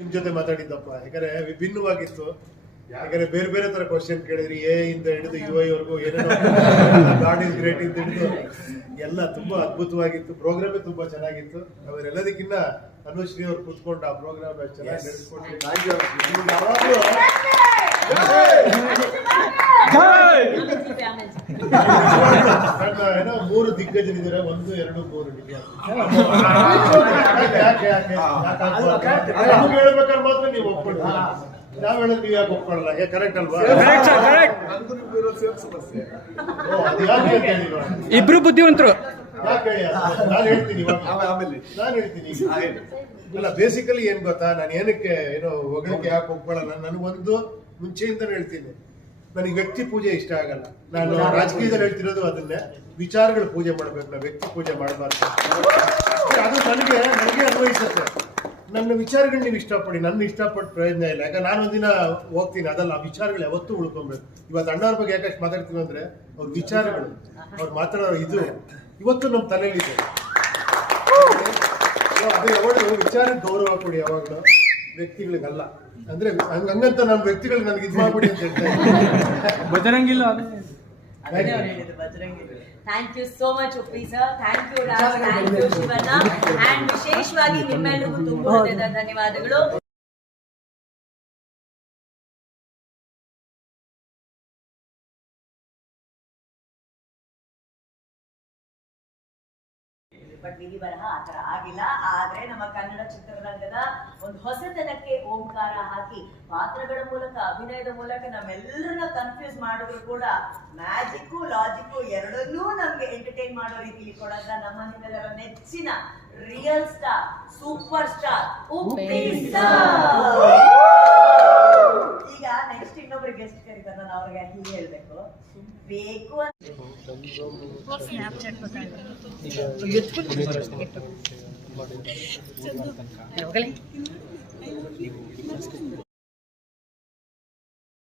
ನಿಮ್ ಜೊತೆ ಮಾತಾಡಿದ್ದಪ್ಪ, ಯಾಕಂದ್ರೆ ವಿಭಿನ್ನವಾಗಿತ್ತು. ಯಾಕಂದ್ರೆ ಬೇರೆ ಬೇರೆ ತರ ಕ್ವಶನ್ ಕೇಳಿದ್ರಿ, ಎ ಇಂದ ಹಿಡಿದು UI ವರೆಗೂ ಏನೇನೋ ಗಾಡ್ ಇಸ್ ಗ್ರೇಟ್ ಇಂದ ಹಿಡಿದು ಎಲ್ಲ ತುಂಬಾ ಅದ್ಭುತವಾಗಿತ್ತು. ಪ್ರೋಗ್ರಾಮೇ ತುಂಬಾ ಚೆನ್ನಾಗಿತ್ತು. ಅವರೆಲ್ಲದಕ್ಕಿಂತ ಅನುಶ್ರೀ ಅವ್ರು ಕೂತ್ಕೊಂಡು ಆ ಪ್ರೋಗ್ರಾಮ್ ಚೆನ್ನಾಗಿ ನಡೆಸ್ಕೊಂಡು ಏನೋ 3 ದಿಗ್ಗಜರಿದ್ದಾರೆ, 1, 2, 3 ಹೇಳ್ಬೇಕಾದ್ರೆ ಮಾತ್ರ ನೀವು ಒಪ್ಕೊಳ್ಳಿ. ನಾವ್ ಹೇಳಿದ್ರೆ ನೀವು ಯಾಕೆ ಒಪ್ಕೊಳ್ಳಲ್ಲ? ಕರೆಕ್ಟ್ ಅಲ್ವಾ? ಇಬ್ರು ಬುದ್ಧಿವಂತರು. ಯಾಕೆ ಹೇಳಿ? ನಾನು ಹೇಳ್ತೀನಿ ಅಲ್ಲ, ಬೇಸಿಕಲಿ ಏನ್ ಗೊತ್ತಾ, ನಾನು ಏನಕ್ಕೆ ಏನೋ ಹೊಗಳಿಕೆ ಯಾಕೆ ಒಪ್ಕೊಳ್ಳಲ್ಲ, ನನಗೊಂದು ಮುಂಚೆಯಿಂದನೂ ಹೇಳ್ತೀನಿ, ನನಗೆ ವ್ಯಕ್ತಿ ಪೂಜೆ ಇಷ್ಟ ಆಗಲ್ಲ. ನಾನು ರಾಜಕೀಯದಲ್ಲಿ ಹೇಳ್ತಿರೋದು ಅದನ್ನೇ, ವಿಚಾರಗಳು ಪೂಜೆ ಮಾಡ್ಬೇಕು, ನಾವು ವ್ಯಕ್ತಿ ಪೂಜೆ ಮಾಡಬಾರ್ದು. ಅದು ನನಗೆ ಅನ್ವಯಿಸುತ್ತೆ. ನನ್ನ ವಿಚಾರಗಳು ನೀವು ಇಷ್ಟಪಡಿ, ನನ್ನ ಇಷ್ಟಪಟ್ಟು ಪ್ರಯೋಜನ ಇಲ್ಲ. ಯಾಕಂದ್ರೆ ನಾನು ಒಂದಿನ ಹೋಗ್ತೀನಿ, ಅದಲ್ಲ, ಆ ವಿಚಾರಗಳು ಯಾವತ್ತೂ ಉಳ್ಕೊಬೇಕು. ಇವತ್ತು ಅಣ್ಣವ್ರ ಬಗ್ಗೆ ಯಾಕಷ್ಟು ಮಾತಾಡ್ತೀವಿ ಅಂದ್ರೆ, ಅವ್ರ ವಿಚಾರಗಳು, ಅವ್ರು ಮಾತಾಡೋ ಇದು ಇವತ್ತು ನಮ್ಮ ತಲೆಯಲ್ಲಿದೆ. ಅದು ಯಾವಾಗಲೂ ವಿಚಾರಕ್ಕೆ ಗೌರವ ಕೊಡಿ, ಯಾವಾಗಲೂ ವ್ಯಕ್ತಿಗಳಿಗಲ್ಲ. ಅಂದ್ರೆ ಹಂಗಂತ ನಾನು ವ್ಯಕ್ತಿಗಳಿಗೆ ನನಗೆ ಇದು ಮಾಡ್ಬಿಡಿ ಅಂತ ಹೇಳ್ತಾ ಇದ್ದೀನಿ. ಬಜರಂಗಿಲ್ಲ. Thank you so much Uppi sir, thank you Raj, thank you Shivanna, and ವಿಶೇಷವಾಗಿ ನಿಮ್ಮೆಲ್ಲರಿಗೂ ತುಂಬಾ ಧನ್ಯವಾದಗಳು. ಬಟ್ ವಿಧಿ ಬರಹ ಆತರ ಆಗಿಲ್ಲ. ಆದ್ರೆ ನಮ್ಮ ಕನ್ನಡ ಚಿತ್ರರಂಗದ ಒಂದು ಹೊಸತನಕ್ಕೆ ಓಂಕಾರ ಹಾಕಿ ಪಾತ್ರಗಳ ಮೂಲಕ, ಅಭಿನಯದ ಮೂಲಕ ನಮ್ಮೆಲ್ಲರನ್ನ ಕನ್ಫ್ಯೂಸ್ ಮಾಡಿದ್ರು ಕೂಡ ಮ್ಯಾಜಿಕ್ಕು ಲಾಜಿಕ್ಕು ಎರಡನ್ನೂ ನಮ್ಗೆ ಎಂಟರ್ಟೈನ್ ಮಾಡೋ ರೀತಿಯಲ್ಲಿ ಕೊಡಂತ ನಮ್ಮ ನಿಮ್ಮೆಲ್ಲರ ನೆಚ್ಚಿನ real star, super star Uppi sir. ಈಗ ನೆಕ್ಸ್ಟ್ ಇನ್ನೊಬ್ರು ಗೆಸ್ಟ್ ಕರೀತಾರೆ, ನಾನು ಅವ್ರಿಗೆ ಹೀಗೆ ಹೇಳ್ಬೇಕು ಬೇಕು ಅಂತ.